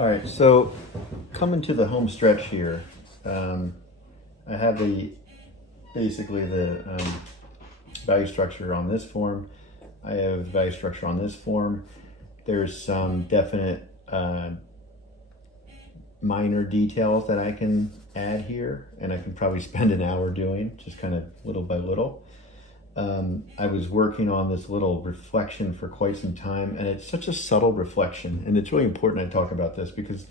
All right, so coming to the home stretch here, I have basically the value structure on this form. I have value structure on this form. There's some definite minor details that I can add here, and I can probably spend an hour doing, just kind of little by little. I was working on this little reflection for quite some time, and it's such a subtle reflection, and it's really important I talk about this because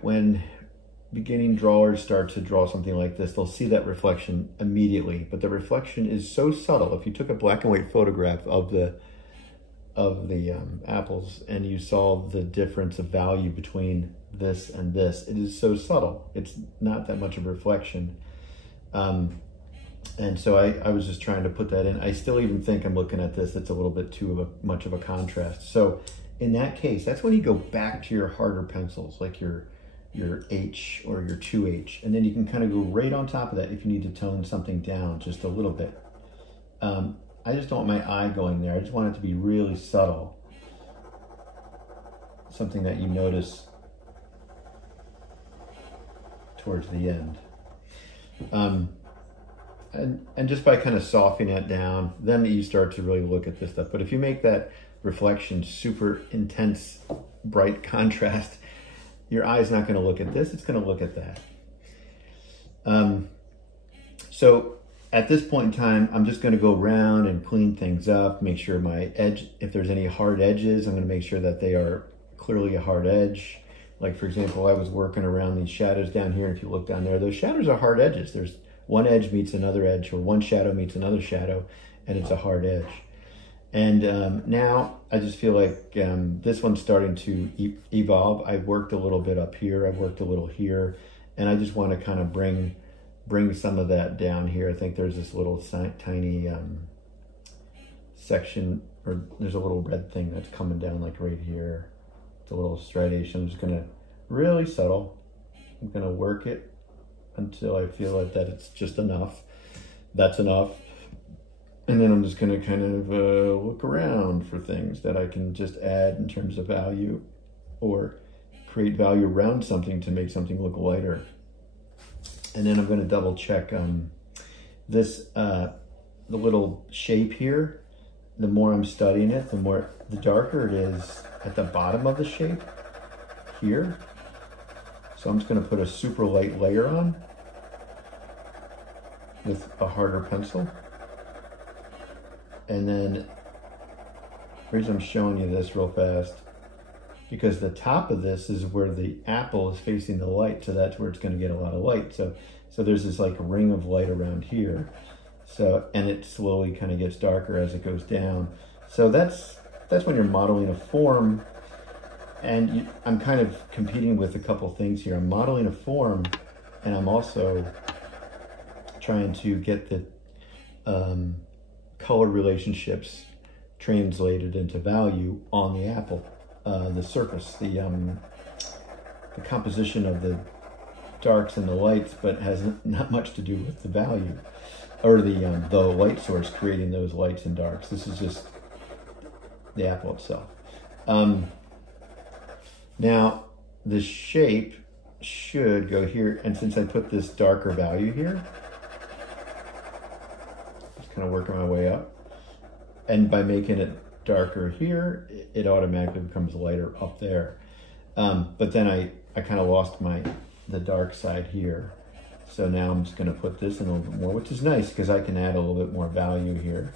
when beginning drawers start to draw something like this, they'll see that reflection immediately, but the reflection is so subtle. If you took a black and white photograph of the apples and you saw the difference of value between this and this, it is so subtle. It's not that much of a reflection. And so I was just trying to put that in. I still even think I'm looking at this, it's a little bit too much of a contrast. So in that case, that's when you go back to your harder pencils, like your H or your 2H, and then you can kind of go right on top of that if you need to tone something down just a little bit. I just don't want my eye going there. I just want it to be really subtle. Something that you notice towards the end. And just by kind of softening it down, then you start to really look at this stuff. But if you make that reflection super intense, bright contrast, your eye's not going to look at this, it's going to look at that. So at this point in time, I'm just going to go around and clean things up, make sure my edge, if there's any hard edges, I'm going to make sure that they are clearly a hard edge. Like for example, I was working around these shadows down here. If you look down there, those shadows are hard edges. There's one edge meets another edge, or one shadow meets another shadow, and it's a hard edge. And now I just feel like this one's starting to evolve. I've worked a little bit up here, I've worked a little here, and I just want to kind of bring some of that down here. I think there's this little tiny section, or there's a little red thing that's coming down like right here. It's a little striation. I'm just gonna, really subtle, I'm gonna work it until I feel like that it's just enough. That's enough. And then I'm just gonna kind of look around for things that I can just add in terms of value, or create value around something to make something look lighter. And then I'm gonna double check this, the little shape here. The more I'm studying it, the darker it is at the bottom of the shape here. So I'm just gonna put a super light layer on with a harder pencil. And then the reason I'm showing you this real fast, because the top of this is where the apple is facing the light, so that's where it's gonna get a lot of light. So there's this like ring of light around here. So, and it slowly kind of gets darker as it goes down. So that's when you're modeling a form. And I'm kind of competing with a couple things here. I'm modeling a form, and I'm also trying to get the color relationships translated into value on the apple, the surface, the composition of the darks and the lights, but has not much to do with the value, or the light source creating those lights and darks. This is just the apple itself. Now, the shape should go here, and since I put this darker value here, just kind of working my way up, and by making it darker here, it automatically becomes lighter up there. But then I kind of lost the dark side here, so now I'm just going to put this in a little bit more, which is nice because I can add a little bit more value here.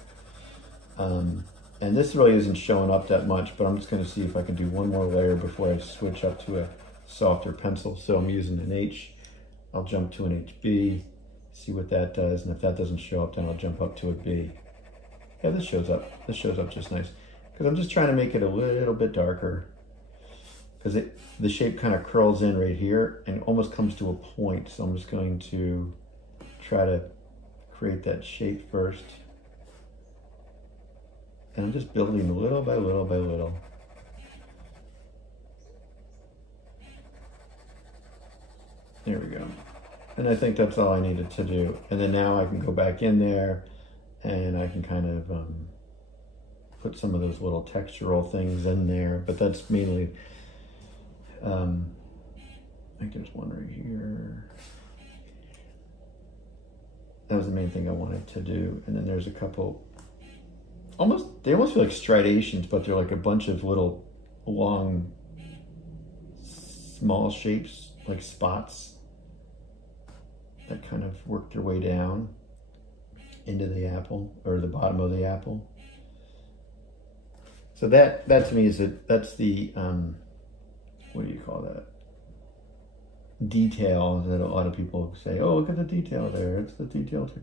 And this really isn't showing up that much, but I'm just going to see if I can do one more layer before I switch up to a softer pencil. So I'm using an H. I'll jump to an HB, see what that does, and if that doesn't show up, then I'll jump up to a B. Yeah, this shows up. This shows up just nice, because I'm just trying to make it a little bit darker, because the shape kind of curls in right here and almost comes to a point. So I'm just going to try to create that shape first. And I'm just building little by little by little. There we go. And I think that's all I needed to do. And then now I can go back in there and I can kind of put some of those little textural things in there, but that's mainly I think there's one right here. That was the main thing I wanted to do. And then there's a couple, they almost feel like striations, but they're like a bunch of little long, small shapes, like spots that kind of work their way down into the apple, or the bottom of the apple. So that to me that's the, what do you call that? Detail that a lot of people say, oh, look at the detail there. It's the detail too.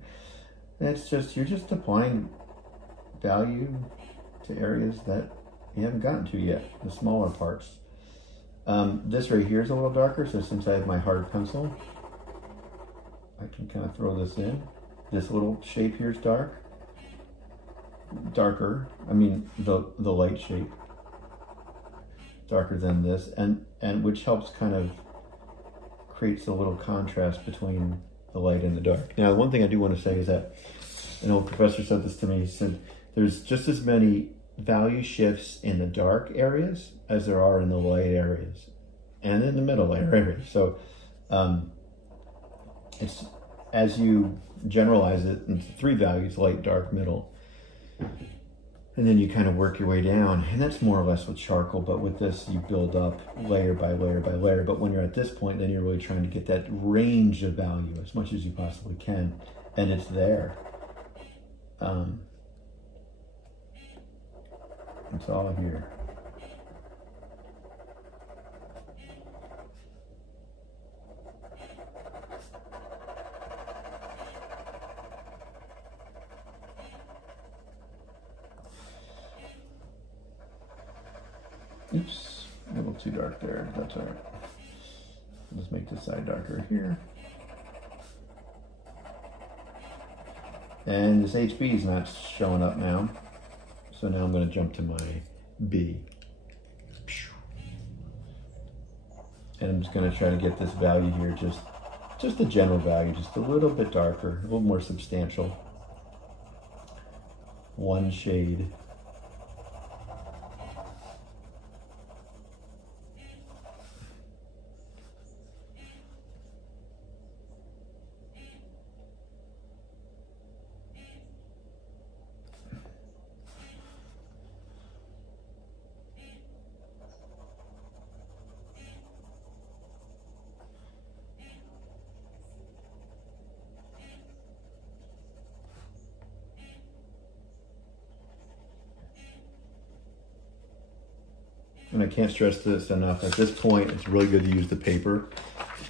And it's just, you're just applying value to areas that you haven't gotten to yet, the smaller parts. This right here is a little darker, so since I have my hard pencil, I can kind of throw this in. This little shape here is darker. I mean, the light shape, darker than this, and which helps kind of creates a little contrast between the light and the dark. Now, one thing I do want to say is that an old professor said this to me. He said, there's just as many value shifts in the dark areas as there are in the light areas and in the middle areas. So it's, as you generalize it into 3 values, light, dark, middle, and then you kind of work your way down, and that's more or less with charcoal, but with this you build up layer by layer by layer. But when you're at this point, then you're really trying to get that range of value as much as you possibly can, and it's there. It's all here. Oops, a little too dark there. That's all right. Let's make this side darker here. And this HB is not showing up now. So now I'm going to jump to my B. And I'm just going to try to get this value here, just the general value, just a little bit darker, a little more substantial. One shade. And I can't stress this enough, at this point, it's really good to use the paper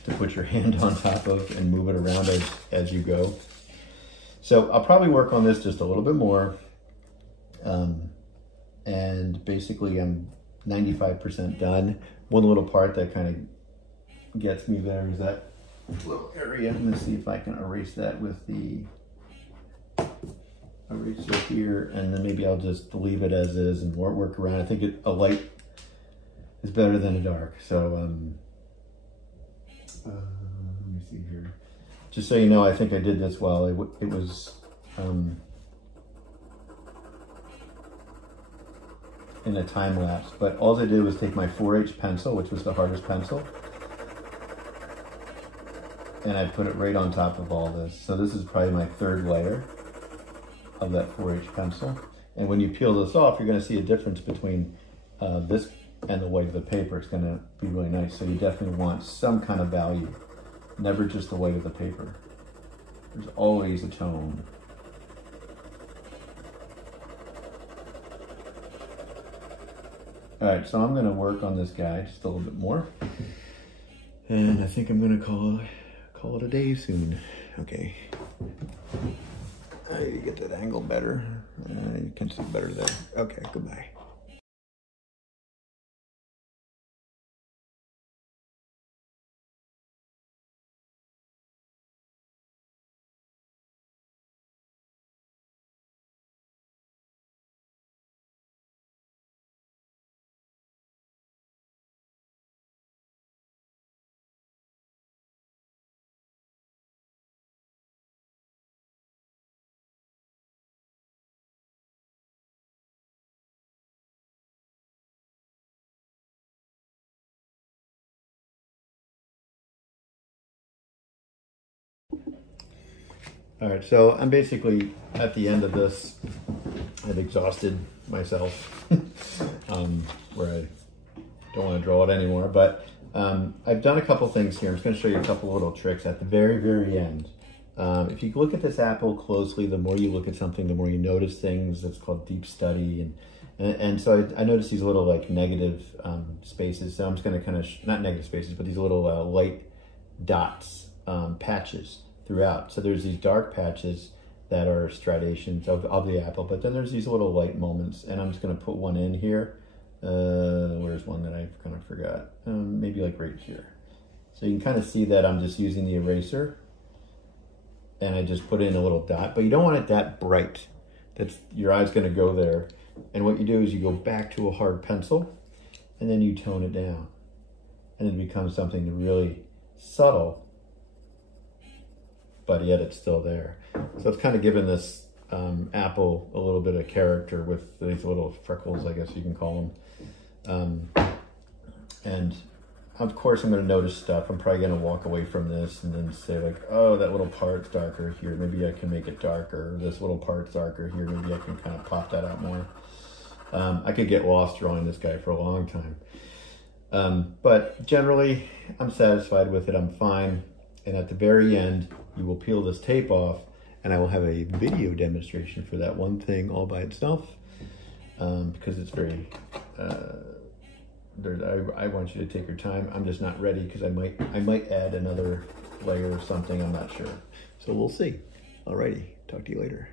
to put your hand on top of and move it around as you go. So I'll probably work on this just a little bit more. And basically I'm 95% done. One little part that kind of gets me there is that little area. I'm gonna see if I can erase that with the eraser here, and then maybe I'll just leave it as is and work around. I think a light is better than a dark. So let me see here. Just so you know, I think I did this well. It was in a time lapse, but all I did was take my 4H pencil, which was the hardest pencil, and I put it right on top of all this. So this is probably my 3rd layer of that 4H pencil. And when you peel this off, you're going to see a difference between this and the weight of the paper. It's going to be really nice. So you definitely want some kind of value, never just the weight of the paper. There's always a tone. All right, so I'm going to work on this guy just a little bit more, and I think I'm going to call it a day soon. Okay. I need to get that angle better. You can see better there. Okay, goodbye. All right, so I'm basically at the end of this. I've exhausted myself where I don't want to draw it anymore, but I've done a couple things here. I'm just going to show you a couple little tricks at the very, very end. If you look at this apple closely, the more you look at something, the more you notice things. That's called deep study. And so I noticed these little like negative spaces. So I'm just going to kind of, not negative spaces, but these little light dots, patches throughout. So there's these dark patches that are striations of the apple, but then there's these little light moments, and I'm just going to put one in here. Where's one that I kind of forgot? Maybe like right here. So you can kind of see that I'm just using the eraser, and I just put in a little dot, but you don't want it that bright. That's, your eye's going to go there. And what you do is you go back to a hard pencil, and then you tone it down, and it becomes something really subtle, but yet it's still there. So it's kind of given this apple a little bit of character with these little freckles, I guess you can call them. And of course I'm going to notice stuff. I'm probably going to walk away from this and then say like, oh, that little part's darker here. Maybe I can make it darker. This little part's darker here. Maybe I can kind of pop that out more. I could get lost drawing this guy for a long time. But generally I'm satisfied with it. I'm fine. And at the very end, you will peel this tape off, and I will have a video demonstration for that one thing all by itself, because it's very, I want you to take your time. I'm just not ready because I might add another layer or something. I'm not sure. So we'll see. Alrighty, talk to you later.